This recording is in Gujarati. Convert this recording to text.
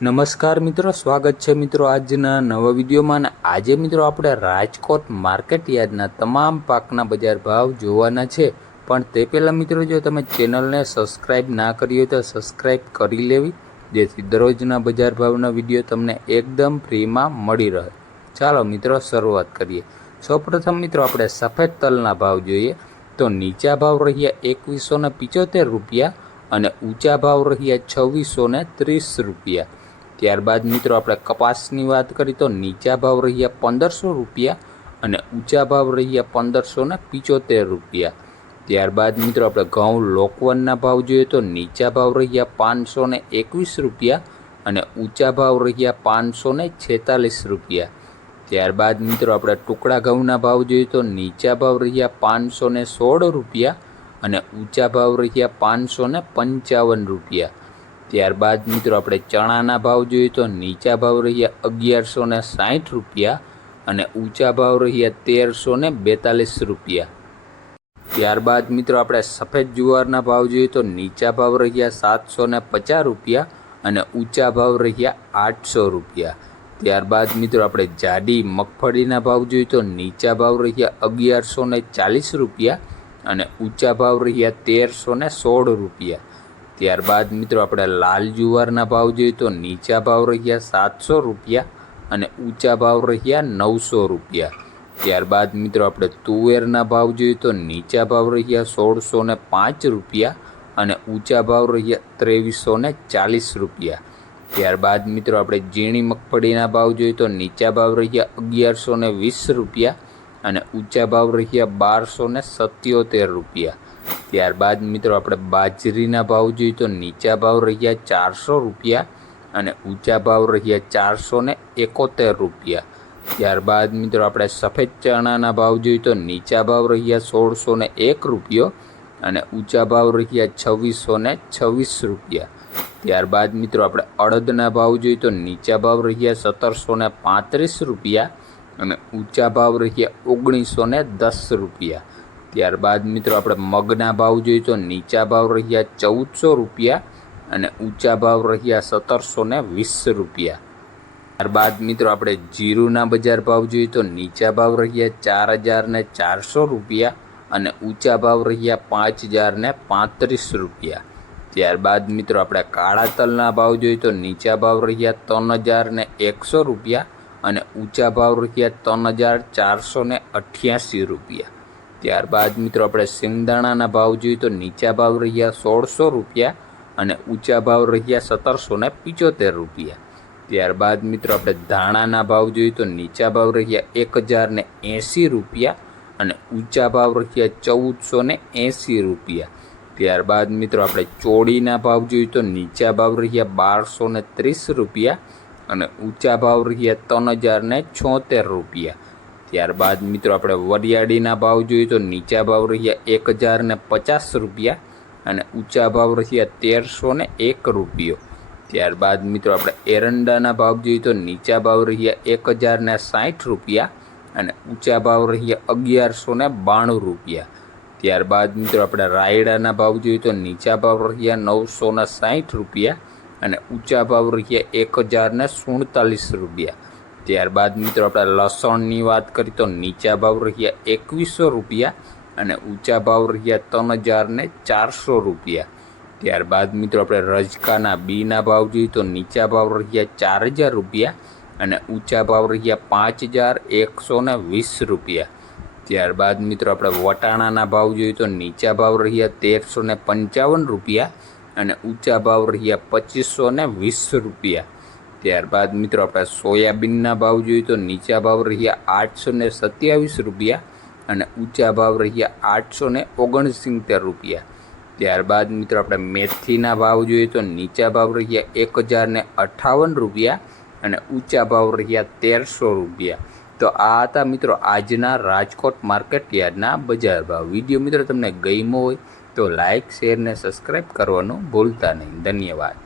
નમસ્કાર મિત્રો, સ્વાગત છે મિત્રો આજના નવા વિડીયોમાં. આજે મિત્રો આપણે રાજકોટ માર્કેટ યાર્ડના તમામ પાકના બજાર ભાવ જોવાના છે. પણ તે પહેલાં મિત્રો, જો તમે ચેનલને સબસ્ક્રાઈબ ના કરી હોય તો સબસ્ક્રાઈબ કરી લેવી, જેથી દરરોજના બજાર ભાવના વિડીયો તમને એકદમ ફ્રીમાં મળી રહે. ચાલો મિત્રો શરૂઆત કરીએ. સૌપ્રથમ મિત્રો આપણે સફેદ તલના ભાવ જોઈએ તો નીચા ભાવ રહ્યા 2175 રૂપિયા અને ઊંચા ભાવ રહ્યા 2630 રૂપિયા. ત્યારબાદ મિત્રો આપણે કપાસની વાત કરીએ તો નીચા ભાવ રહ્યા 1500 રૂપિયા અને ઊંચા ભાવ રહ્યા 1575 રૂપિયા. ત્યારબાદ મિત્રો આપણે ઘઉં લોકવનના ભાવ જોઈએ તો નીચા ભાવ રહ્યા 521 રૂપિયા અને ઊંચા ભાવ રહ્યા 546 રૂપિયા. ત્યારબાદ મિત્રો આપણે ટુકડા ઘઉંના ભાવ જોઈએ તો નીચા ભાવ રહ્યા 516 રૂપિયા અને ઊંચા ભાવ રહ્યા 555 રૂપિયા. ત્યારબાદ મિત્રો આપણે ચણાના ભાવ જોઈએ તો નીચા ભાવ રહ્યા 1160 રૂપિયા અને ઊંચા ભાવ રહ્યા 1342 રૂપિયા. ત્યારબાદ મિત્રો આપણે સફેદ જુવારના ભાવ જોઈએ તો નીચા ભાવ રહ્યા 750 રૂપિયા અને ઊંચા ભાવ રહ્યા 800 રૂપિયા. ત્યારબાદ મિત્રો આપણે જાડી મગફળીના ભાવ જોઈએ તો નીચા ભાવ રહ્યા 1140 રૂપિયા અને ઊંચા ભાવ રહ્યા 1316 રૂપિયા. ત્યારબાદ મિત્રો આપણે લાલ જુવારના ભાવ જોઈએ તો નીચા ભાવ રહ્યા 700 રૂપિયા અને ઊંચા ભાવ રહ્યા 900 રૂપિયા. ત્યારબાદ મિત્રો આપણે તુવેરના ભાવ જોઈએ તો નીચા ભાવ રહ્યા 1605 રૂપિયા અને ઊંચા ભાવ રહ્યા 2340 રૂપિયા. ત્યારબાદ મિત્રો આપણે ઝીણી મગફળીના ભાવ જોઈએ તો નીચા ભાવ રહ્યા 1120 રૂપિયા અને ઊંચા ભાવ રહ્યા 1277 રૂપિયા. ત્યારબાદ મિત્રો આપણે બાજરીના ભાવ જોઈએ તો નીચા ભાવ રહ્યા 400 રૂપિયા અને ઊંચા ભાવ રહ્યા 471 રૂપિયા. ત્યારબાદ મિત્રો આપણે સફેદ ચણાના ભાવ જોઈએ તો નીચા ભાવ રહ્યા 1601 રૂપિયો અને ઊંચા ભાવ રહ્યા 2626 રૂપિયા. ત્યારબાદ મિત્રો આપણે અડદના ભાવ જોઈએ તો નીચા ભાવ રહ્યા 1735 રૂપિયા અને ઊંચા ભાવ રહ્યા 1910 રૂપિયા. ત્યારબાદ મિત્રો આપણે મગના ભાવ જોઈએ તો નીચા ભાવ રહ્યા 1400 રૂપિયા અને ઊંચા ભાવ રહ્યા 1720 રૂપિયા. ત્યારબાદ મિત્રો આપણે જીરુના બજાર ભાવ જોઈએ તો નીચા ભાવ રહ્યા 4400 રૂપિયા અને ઊંચા ભાવ રહ્યા 5035 રૂપિયા. ત્યારબાદ મિત્રો આપણે કાળા તલના ભાવ જોઈએ તો નીચા ભાવ રહ્યા 3100 રૂપિયા અને ઊંચા ભાવ રહ્યા 3488 રૂપિયા. ત્યારબાદ મિત્રો આપણે સિંગદાણાના ભાવ જોઈએ તો નીચા ભાવ રહ્યા 1600 રૂપિયા અને ઊંચા ભાવ રહ્યા 1775 રૂપિયા. ત્યારબાદ મિત્રો આપણે ધાણાના ભાવ જોઈએ તો નીચા ભાવ રહ્યા 1080 રૂપિયા અને ઊંચા ભાવ રહ્યા 1480 રૂપિયા. ત્યારબાદ મિત્રો આપણે ચોળીના ભાવ જોઈએ તો નીચા ભાવ રહ્યા 1230 રૂપિયા અને ઊંચા ભાવ રહ્યા 3076 રૂપિયા. ત્યારબાદ મિત્રો આપણે વરિયાળીના ભાવ જોઈએ તો નીચા ભાવ રહ્યા 1050 રૂપિયા અને ઊંચા ભાવ રહ્યા 1301 રૂપિયો. ત્યારબાદ મિત્રો આપણે એરંડાના ભાવ જોઈએ તો નીચા ભાવ રહ્યા 1060 રૂપિયા અને ઊંચા ભાવ રહ્યા 1192 રૂપિયા. ત્યારબાદ મિત્રો આપણે રાયડાના ભાવ જોઈએ તો નીચા ભાવ રહ્યા 960 રૂપિયા અને ઊંચા ભાવ રહ્યા 1047 રૂપિયા. ત્યારબાદ મિત્રો આપણે લસણની વાત કરીએ તો નીચા ભાવ રહ્યા 2100 રૂપિયા અને ઊંચા ભાવ રહ્યા 3400 રૂપિયા. ત્યારબાદ મિત્રો આપણે રજકાના બીના ભાવ જોઈએ તો નીચા ભાવ રહ્યા 4000 રૂપિયા અને ઊંચા ભાવ રહ્યા 5120 રૂપિયા. ત્યારબાદ મિત્રો આપણે વટાણાના ભાવ જોઈએ તો નીચા ભાવ રહ્યા 1355 રૂપિયા અને ઊંચા ભાવ રહ્યા 2520 રૂપિયા. ત્યારબાદ મિત્રો આપણે સોયાબીનના ભાવ જોઈએ તો નીચા ભાવ રહ્યા 827 રૂપિયા અને ઊંચા ભાવ રહ્યા 869 રૂપિયા. ત્યારબાદ મિત્રો આપણે મેથીના ભાવ જોઈએ તો નીચા ભાવ રહ્યા 1058 રૂપિયા અને ઊંચા ભાવ રહ્યા 1300 રૂપિયા. તો આ હતા મિત્રો આજના રાજકોટ માર્કેટ યાર્ડના બજાર ભાવ. વિડીયો મિત્રો તમને ગમ્યો હોય તો લાઇક, શેર ને સબસ્ક્રાઈબ કરવાનું ભૂલતા નહીં. ધન્યવાદ.